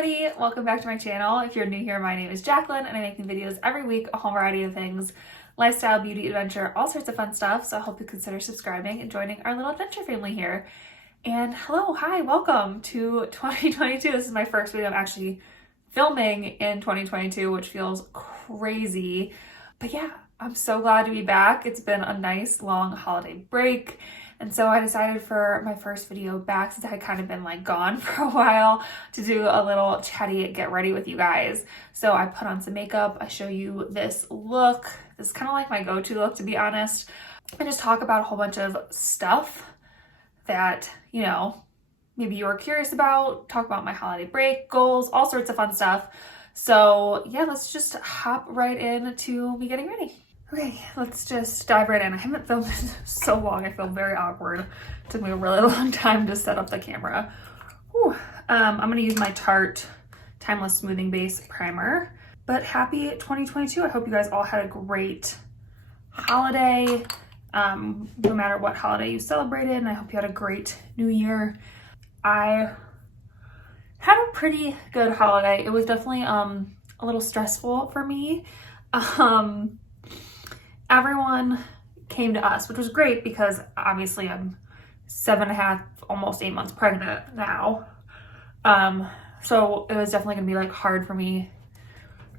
everybody, welcome back to my channel. If you're new here, my name is Jacqueline and I make new videos every week, a whole variety of things, lifestyle, beauty, adventure, all sorts of fun stuff. So I hope you consider subscribing and joining our little adventure family here. And hello, hi, welcome to 2022. This is my first video I'm actually filming in 2022, which feels crazy. But yeah, I'm so glad to be back. It's been a nice long holiday break. And so I decided for my first video back, since I had kind of been like gone for a while, to do a little chatty get ready with you guys. So I put on some makeup. I show you this look. This is kind of like my go-to look, to be honest. I just talk about a whole bunch of stuff that, you know, maybe you were curious about, talk about my holiday break, goals, all sorts of fun stuff. So yeah, let's just hop right into me getting ready. Okay, let's just dive right in. I haven't filmed in so long. I feel very awkward. It took me a really long time to set up the camera. Whew. I'm gonna use my Tarte Timeless Smoothing Base Primer. But happy 2022. I hope you guys all had a great holiday, no matter what holiday you celebrated, and I hope you had a great new year. I had a pretty good holiday. It was definitely a little stressful for me. Everyone came to us, which was great because obviously I'm 7.5, almost 8 months pregnant now. So it was definitely gonna be like hard for me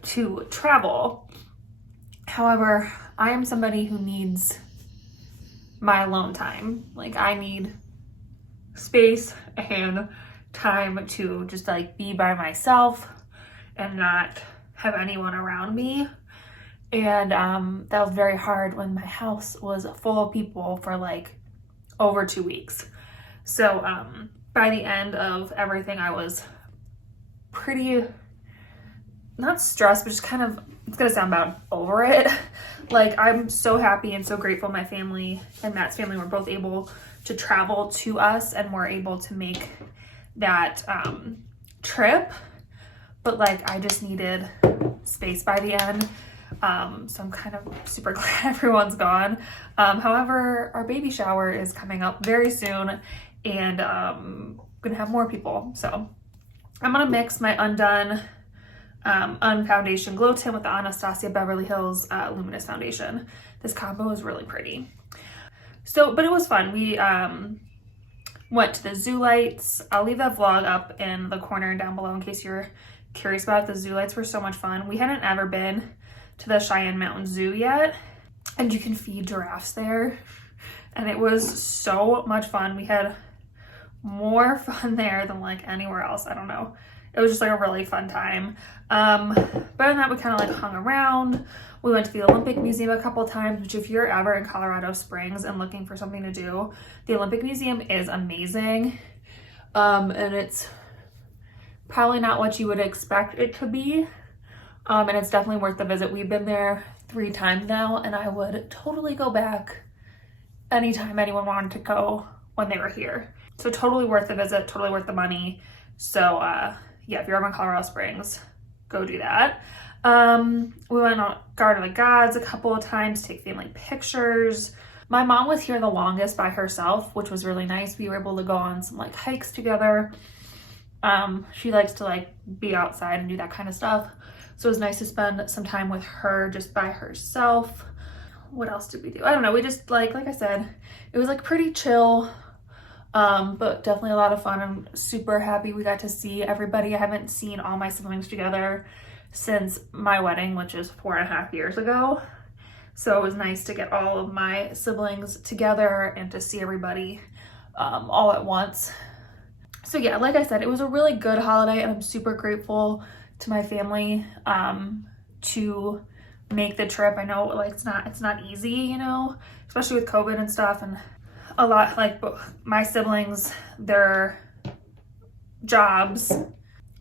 to travel. However, I am somebody who needs my alone time. Like I need space and time to just like be by myself and not have anyone around me. And that was very hard when my house was full of people for like over 2 weeks. So by the end of everything, I was pretty, not stressed, but just kind of, it's gonna sound bad, over it. Like I'm so happy and so grateful my family and Matt's family were both able to travel to us and were able to make that trip. But like I just needed space by the end. So I'm kind of super glad everyone's gone. However, our baby shower is coming up very soon and gonna have more people. So I'm gonna mix my Undone Unfoundation Glow Tint with the Anastasia Beverly Hills Luminous Foundation. This combo is really pretty. So, but it was fun. We went to the zoo lights. I'll leave that vlog up in the corner down below in case you're curious about it. The zoo lights were so much fun. We hadn't ever been to the Cheyenne Mountain Zoo yet, and you can feed giraffes there, and it was so much fun. We had more fun there than like anywhere else. I don't know, it was just like a really fun time. But other than that, we kind of like hung around. We went to the Olympic Museum a couple times, which if you're ever in Colorado Springs and looking for something to do, the Olympic Museum is amazing. And it's probably not what you would expect it to be. And it's definitely worth the visit. We've been there 3 times now, and I would totally go back anytime anyone wanted to go when they were here. So totally worth the visit, totally worth the money. So yeah, if you're ever in Colorado Springs, go do that. We went on Garden of the Gods a couple of times, take family pictures. My mom was here the longest by herself, which was really nice. We were able to go on some like hikes together. She likes to like be outside and do that kind of stuff. So it was nice to spend some time with her just by herself. What else did we do? I don't know. We just like I said, it was like pretty chill, but definitely a lot of fun. I'm super happy we got to see everybody. I haven't seen all my siblings together since my wedding, which is 4.5 years ago. So it was nice to get all of my siblings together and to see everybody all at once. So yeah, like I said, it was a really good holiday, and I'm super grateful to my family to make the trip. I know like it's not easy, you know, especially with COVID and stuff, and a lot like my siblings, their jobs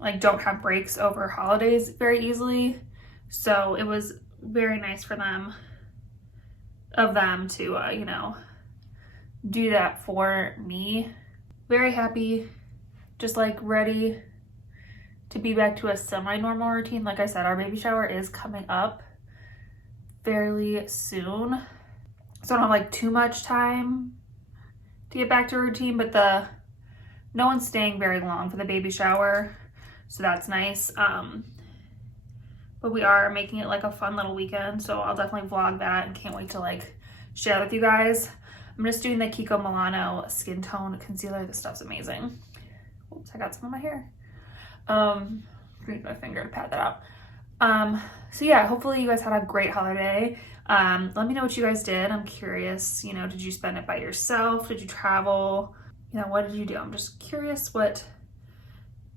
like don't have breaks over holidays very easily. So it was very nice for them to you know, do that for me. Very happy, just like ready to be back to a semi-normal routine. Like I said, our baby shower is coming up fairly soon, so I don't have like too much time to get back to a routine, but no one's staying very long for the baby shower. so that's nice. But we are making it like a fun little weekend, so I'll definitely vlog that and can't wait to like share with you guys. I'm just doing the Kiko Milano Skin Tone Concealer. This stuff's amazing. Oops, I got some on my hair. Use my finger to pat that out. So yeah, hopefully you guys had a great holiday. Let me know what you guys did. I'm curious, you know, did you spend it by yourself? Did you travel? You know, what did you do? I'm just curious what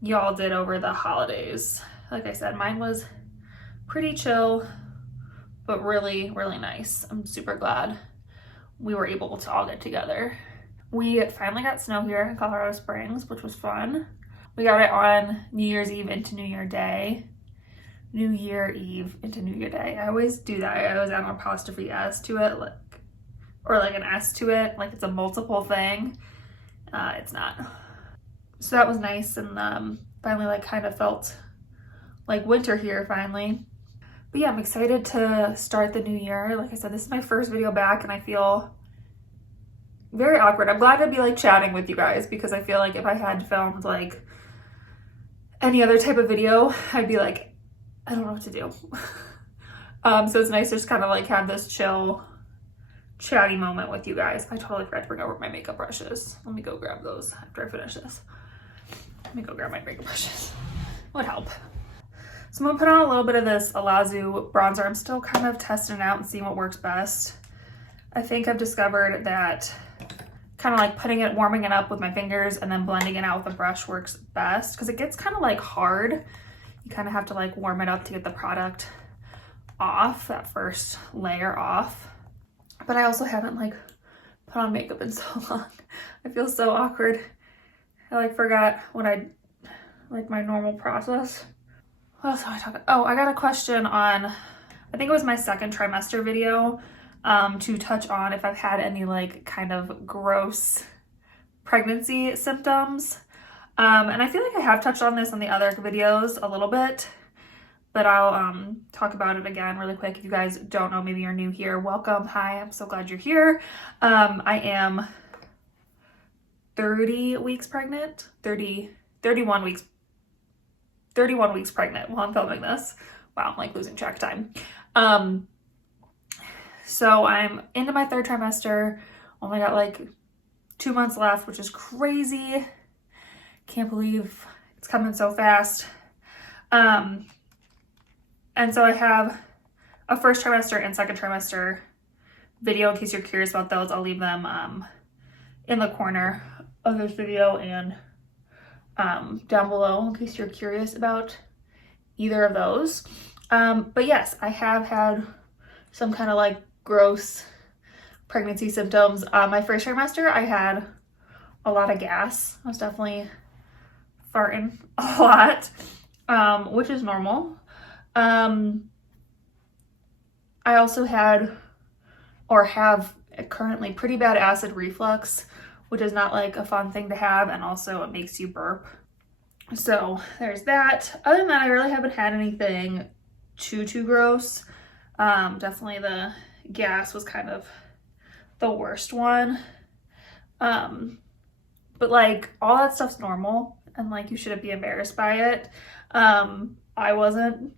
y'all did over the holidays. Like I said, mine was pretty chill, but really, really nice. I'm super glad we were able to all get together. We finally got snow here in Colorado Springs, which was fun. We got it on New Year's Eve into New Year Day. New Year Eve into New Year Day. I always do that. I always add an apostrophe S to it, or like an S to it, like it's a multiple thing. It's not. So that was nice, and finally like kind of felt like winter here finally. But yeah, I'm excited to start the new year. Like I said, this is my first video back and I feel very awkward. I'm glad to be like chatting with you guys, because I feel like if I had filmed like any other type of video, I'd be like, I don't know what to do. So it's nice to just kind of like have this chill, chatty moment with you guys. I totally forgot to bring over my makeup brushes. Let me go grab those after I finish this. Let me go grab my makeup brushes. Would help. So I'm gonna put on a little bit of this Alazu bronzer. I'm still kind of testing it out and seeing what works best. I think I've discovered that kind of like putting it, warming it up with my fingers and then blending it out with a brush works best, because it gets kind of like hard. You kind of have to like warm it up to get the product off, that first layer off. But I also haven't like put on makeup in so long. I feel so awkward. I like forgot what I, like my normal process. What else am I talking about? Oh, I got a question on, I think it was my second trimester video, to touch on if I've had any like kind of gross pregnancy symptoms. And I feel like I have touched on this on the other videos a little bit, but I'll talk about it again really quick. If you guys don't know, maybe you're new here, welcome. Hi, I'm so glad you're here. I am 31 weeks pregnant while I'm filming this. Wow, I'm like losing track of time. So I'm into my third trimester. Only got like 2 months left, which is crazy. Can't believe it's coming so fast. And so I have a first trimester and second trimester video in case you're curious about those. I'll leave them in the corner of this video and down below in case you're curious about either of those. But yes, I have had some kind of like gross pregnancy symptoms. My first trimester, I had a lot of gas. I was definitely farting a lot, which is normal. I also had, or have currently, pretty bad acid reflux, which is not like a fun thing to have, and also it makes you burp. So there's that. Other than that, I really haven't had anything too gross. Definitely the gas was kind of the worst one. But like all that stuff's normal, and like you shouldn't be embarrassed by it. I wasn't.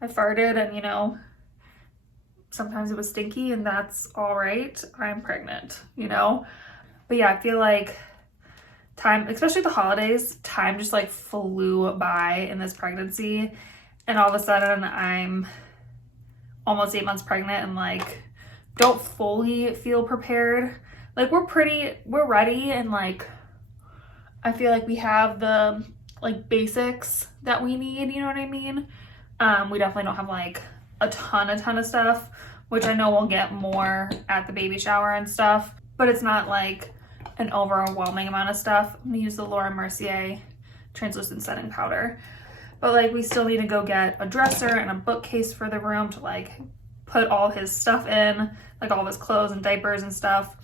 I farted, and you know, sometimes it was stinky, and that's all right. I'm pregnant, you know? But yeah, I feel like time, especially the holidays, time just like flew by in this pregnancy, and all of a sudden I'm almost 8 months pregnant and like don't fully feel prepared. Like we're ready, and like I feel like we have the like basics that we need, you know what I mean? We definitely don't have like a ton of stuff, which I know we'll get more at the baby shower and stuff, but it's not like an overwhelming amount of stuff. I'm gonna use the Laura Mercier translucent setting powder, but like we still need to go get a dresser and a bookcase for the room to like put all his stuff in, like all of his clothes and diapers and stuff.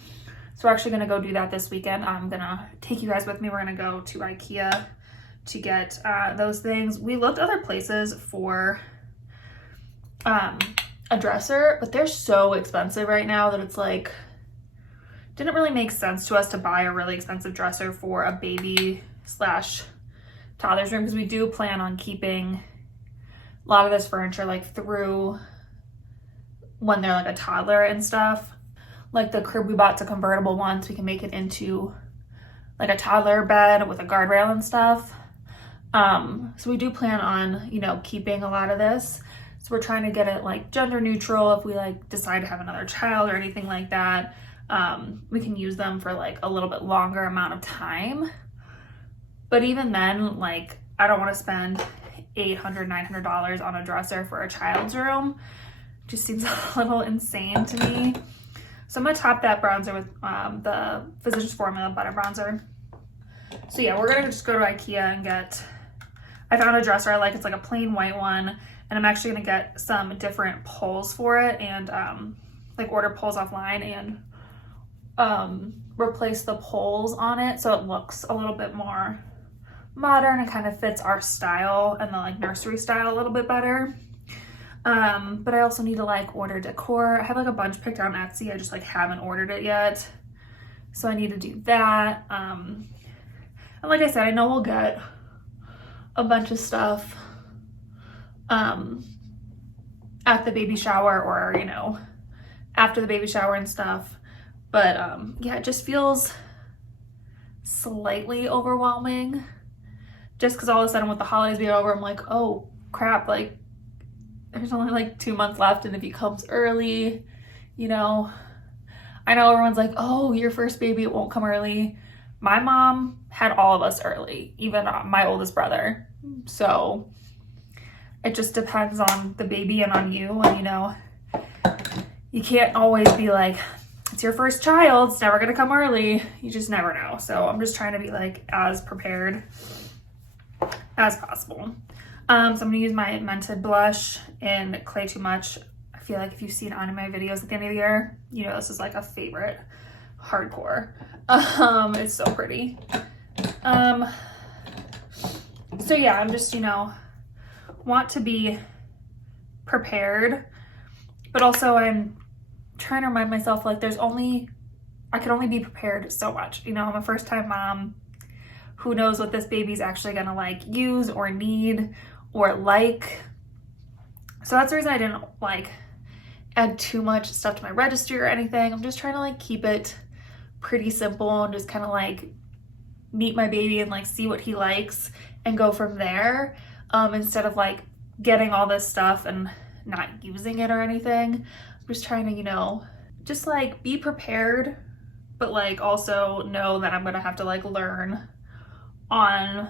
So we're actually gonna go do that this weekend. I'm gonna take you guys with me. We're gonna go to IKEA to get those things. We looked other places for a dresser, but they're so expensive right now that it's like, didn't really make sense to us to buy a really expensive dresser for a baby / toddler's room, because we do plan on keeping a lot of this furniture like through when they're like a toddler and stuff. Like the crib we bought, a convertible one, so we can make it into like a toddler bed with a guardrail and stuff. So we do plan on, you know, keeping a lot of this. So we're trying to get it like gender neutral. If we like decide to have another child or anything like that, we can use them for like a little bit longer amount of time. But even then, like, I don't want to spend $800, $900 on a dresser for a child's room. Just seems a little insane to me. So I'm gonna top that bronzer with the Physicians Formula Butter Bronzer. So yeah, we're gonna just go to IKEA and I found a dresser I like. It's like a plain white one, and I'm actually gonna get some different poles for it and like order poles offline and replace the poles on it so it looks a little bit more modern and kind of fits our style and the like nursery style a little bit better. But I also need to like order decor. I have like a bunch picked out on Etsy. I just like haven't ordered it yet. So I need to do that. And like I said, I know we'll get a bunch of stuff at the baby shower, or, you know, after the baby shower and stuff. But yeah, it just feels slightly overwhelming just because all of a sudden with the holidays being over, I'm like, oh crap, like there's only like 2 months left, and if he comes early, you know, I know everyone's like, oh, your first baby, it won't come early. My mom had all of us early, even my oldest brother. So it just depends on the baby and on you. And, you know, you can't always be like, it's your first child, it's never gonna come early. You just never know. So I'm just trying to be like as prepared as possible. So I'm gonna use my Mented blush in Clay Too Much. I feel like if you've seen on my videos at the end of the year, you know this is like a favorite, hardcore. It's so pretty. So yeah, I'm just, you know, want to be prepared, but also I'm trying to remind myself like I can only be prepared so much. You know, I'm a first time mom. Who knows what this baby's actually gonna like use or need or like. So that's the reason I didn't like add too much stuff to my registry or anything. I'm just trying to like keep it pretty simple and just kind of like meet my baby and like see what he likes and go from there, instead of like getting all this stuff and not using it or anything. I'm just trying to, you know, just like be prepared, but like also know that I'm gonna have to like learn on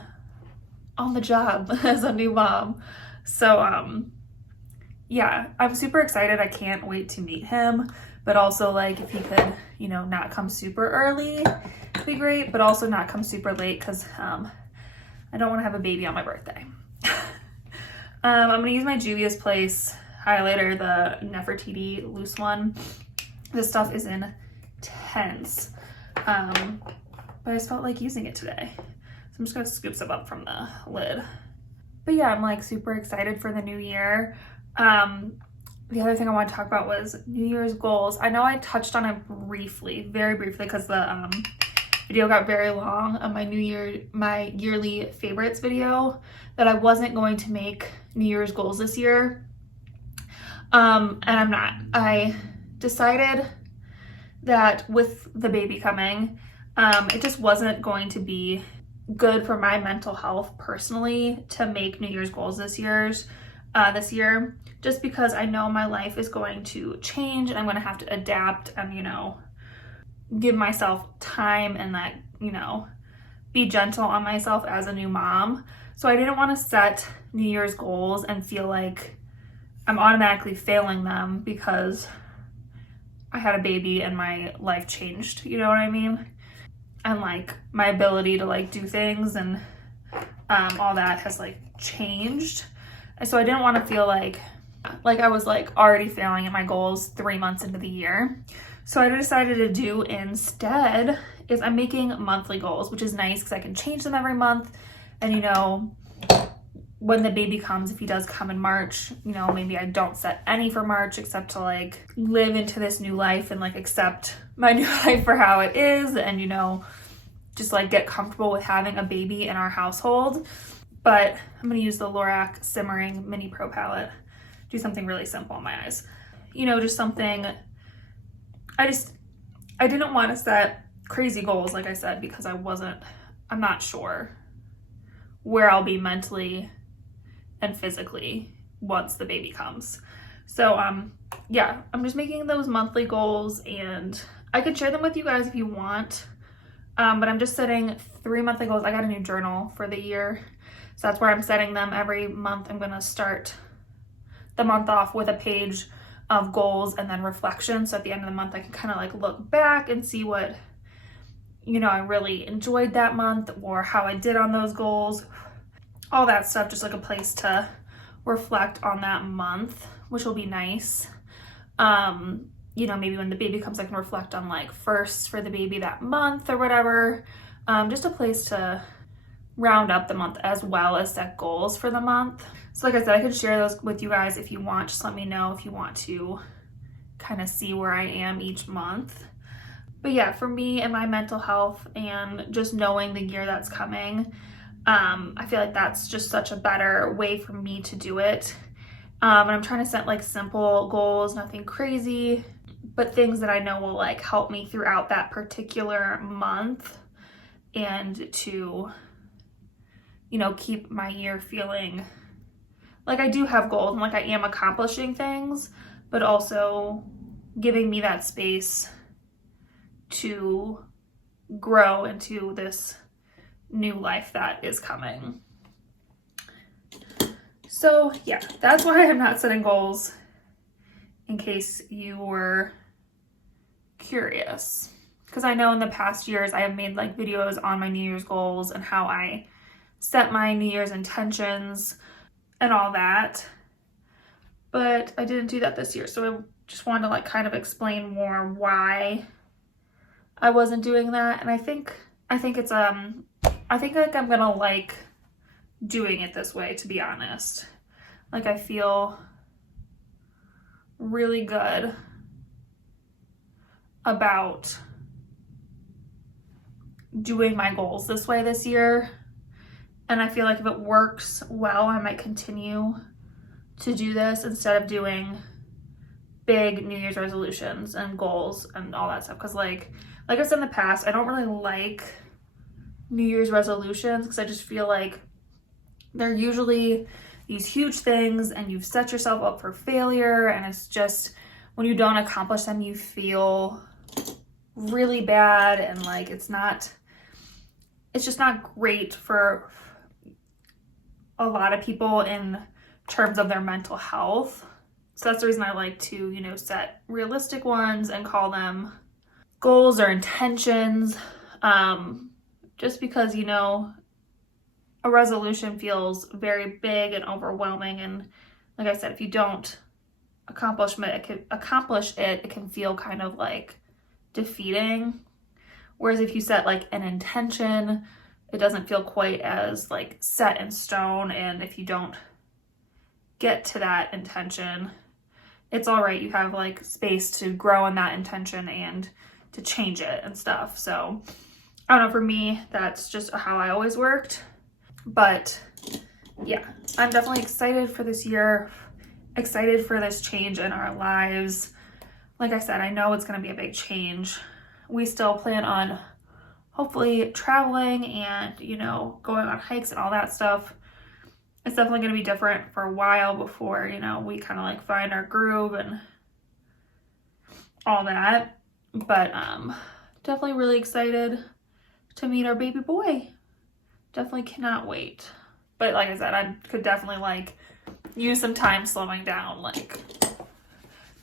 the job as a new mom. So yeah, I'm super excited. I can't wait to meet him, but also like if he could, you know, not come super early, it'd be great, but also not come super late, because I don't want to have a baby on my birthday. I'm gonna use my Juvia's Place highlighter, the Nefertiti loose one. This stuff is intense, but I just felt like using it today. So I'm just gonna scoop some up from the lid. But yeah, I'm like super excited for the new year. The other thing I want to talk about was New Year's goals. I know I touched on it briefly, very briefly, because the video got very long on my my yearly favorites video, that I wasn't going to make New Year's goals this year. And I'm not. I decided that with the baby coming, it just wasn't going to be good for my mental health personally to make New Year's goals this year, just because I know my life is going to change and I'm going to have to adapt and, you know, give myself time and that, you know, be gentle on myself as a new mom. So I didn't want to set New Year's goals and feel like I'm automatically failing them because I had a baby and my life changed, you know what I mean? And like my ability to like do things and all that has like changed. And so I didn't want to feel like I was like already failing at my goals 3 months into the year. So what I decided to do instead is I'm making monthly goals, which is nice because I can change them every month. And you know, when the baby comes, if he does come in March, you know, maybe I don't set any for March except to like live into this new life and like accept my new life for how it is, and you know, just like get comfortable with having a baby in our household. but I'm going to use the Lorac Simmering Mini Pro Palette. Do something really simple on my eyes. You know, just something, I didn't want to set crazy goals, like I said, because I'm not sure where I'll be mentally and physically once the baby comes. So yeah, I'm just making those monthly goals, and I could share them with you guys if you want. But I'm just setting 3 monthly goals. I got a new journal for the year, so that's where I'm setting them every month. I'm gonna start the month off with a page of goals and then reflection. So at the end of the month, I can kind of like look back and see what, you know, I really enjoyed that month or how I did on those goals, all that stuff, just like a place to reflect on that month, which will be nice. You know, maybe when the baby comes, I can reflect on like firsts for the baby that month or whatever. Just a place to round up the month as well as set goals for the month. So like I said, I could share those with you guys if you want. Just let me know if you want to kind of see where I am each month. But yeah, for me and my mental health and just knowing the year that's coming, I feel like that's just such a better way for me to do it. And I'm trying to set like simple goals, nothing crazy, but things that I know will like help me throughout that particular month and to, you know, keep my year feeling like I do have goals and like I am accomplishing things, but also giving me that space to grow into this new life that is coming. So yeah, that's why I'm not setting goals, in case you were curious. Because I know in the past years I have made like videos on my New Year's goals and how I set my New Year's intentions and all that. But I didn't do that this year. So I just wanted to like kind of explain more why I wasn't doing that. And I think it's I think like I'm gonna like doing it this way, to be honest. Like I feel really good about doing my goals this way this year. And I feel like if it works well, I might continue to do this instead of doing big New Year's resolutions and goals and all that stuff. Because like I said in the past, I don't really like New Year's resolutions because I just feel like they're usually these huge things and you've set yourself up for failure, and it's just when you don't accomplish them you feel really bad, and like it's just not great for a lot of people in terms of their mental health. So that's the reason I like to, you know, set realistic ones and call them goals or intentions. Just because, you know, a resolution feels very big and overwhelming, and like I said, if you don't accomplish it, it can feel kind of like defeating. Whereas if you set like an intention, it doesn't feel quite as like set in stone, and if you don't get to that intention, it's all right. You have like space to grow in that intention and to change it and stuff. So I don't know, for me, that's just how I always worked. But yeah, I'm definitely excited for this year, excited for this change in our lives. Like I said, I know it's going to be a big change. We still plan on hopefully traveling and, you know, going on hikes and all that stuff. It's definitely going to be different for a while before, you know, we kind of like find our groove and all that. But definitely really excited to meet our baby boy. Definitely cannot wait. But like I said, I could definitely like use some time slowing down, like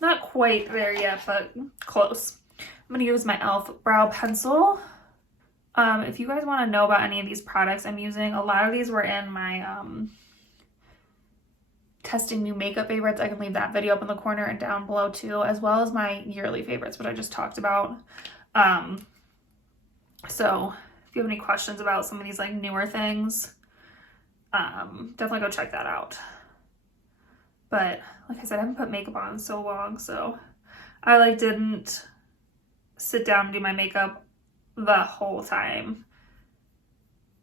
not quite there yet, but close. I'm gonna use my e.l.f. brow pencil. If you guys want to know about any of these products I'm using, a lot of these were in my testing new makeup favorites. I can leave that video up in the corner and down below too, as well as my yearly favorites, which I just talked about. So if you have any questions about some of these like newer things, definitely go check that out. But like I said, I haven't put makeup on in so long, so I like didn't sit down and do my makeup the whole time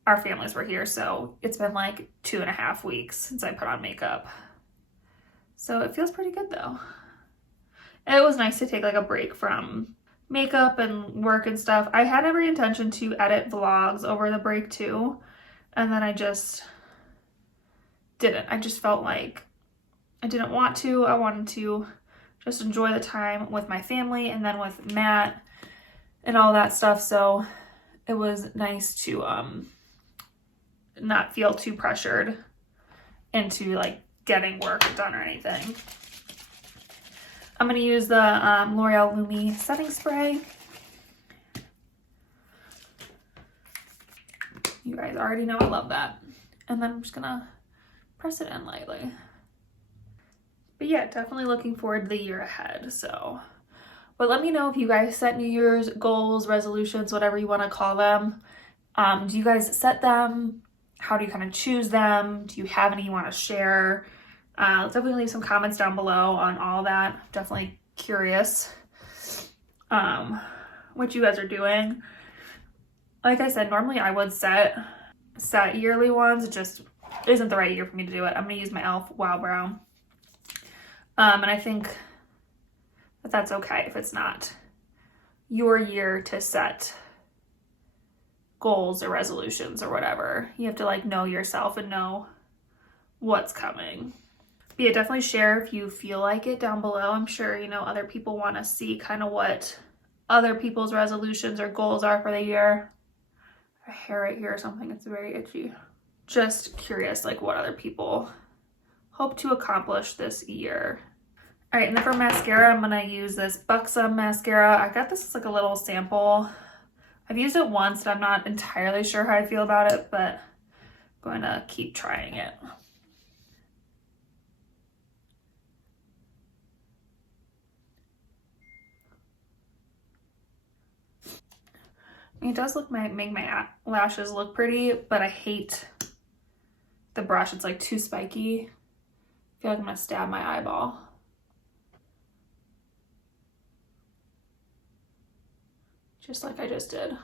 our families were here. So it's been like 2.5 weeks since I put on makeup. So it feels pretty good though. It was nice to take like a break from makeup and work and stuff. I had every intention to edit vlogs over the break too, and then I just didn't. I just felt like I didn't want to. I wanted to just enjoy the time with my family and then with Matt and all that stuff. So it was nice to not feel too pressured into like getting work done or anything. I'm going to use the L'Oreal Lumi setting spray. You guys already know I love that. And then I'm just going to press it in lightly. But yeah, definitely looking forward to the year ahead. So, but let me know if you guys set New Year's goals, resolutions, whatever you want to call them. Do you guys set them? How do you kind of choose them? Do you have any you want to share? Definitely leave some comments down below on all that. Definitely curious what you guys are doing. Like I said, normally I would set yearly ones. It just isn't the right year for me to do it. I'm going to use my e.l.f. Wow Brow. And I think that that's okay if it's not your year to set goals or resolutions or whatever. You have to like know yourself and know what's coming. But yeah, definitely share if you feel like it down below. I'm sure, you know, other people want to see kind of what other people's resolutions or goals are for the year. A hair right here or something, it's very itchy. Just curious like what other people hope to accomplish this year. All right, and then for mascara, I'm gonna use this Buxom mascara. I got this as like a little sample. I've used it once and I'm not entirely sure how I feel about it, but I'm going to keep trying it. It does make my lashes look pretty, but I hate the brush. It's like too spiky. I feel like I'm gonna stab my eyeball. Just like I just did. All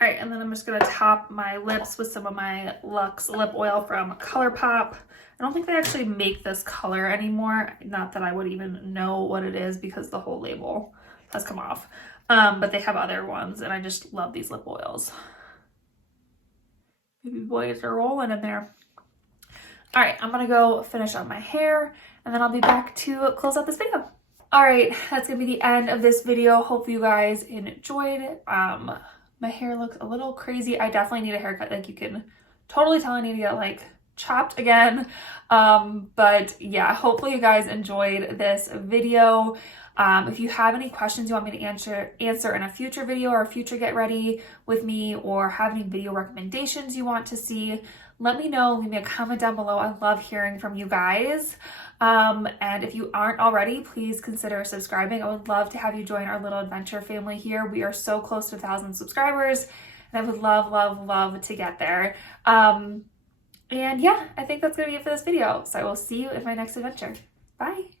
right, and then I'm just gonna top my lips with some of my Luxe lip oil from ColourPop. I don't think they actually make this color anymore. Not that I would even know what it is because the whole label has come off. But they have other ones and I just love these lip oils. Baby boys are rolling in there. All right, I'm gonna go finish up my hair and then I'll be back to close out this video. All right, that's gonna be the end of this video. Hope you guys enjoyed it. My hair looks a little crazy. I definitely need a haircut. Like you can totally tell I need to get like chopped again. But yeah, hopefully you guys enjoyed this video. If you have any questions you want me to answer in a future video or a future get ready with me, or have any video recommendations you want to see, let me know. Leave me a comment down below. I love hearing from you guys. And if you aren't already, please consider subscribing. I would love to have you join our little adventure family here. We are so close to 1,000 subscribers and I would love, love, love to get there. And yeah, I think that's gonna be it for this video. So I will see you in my next adventure. Bye.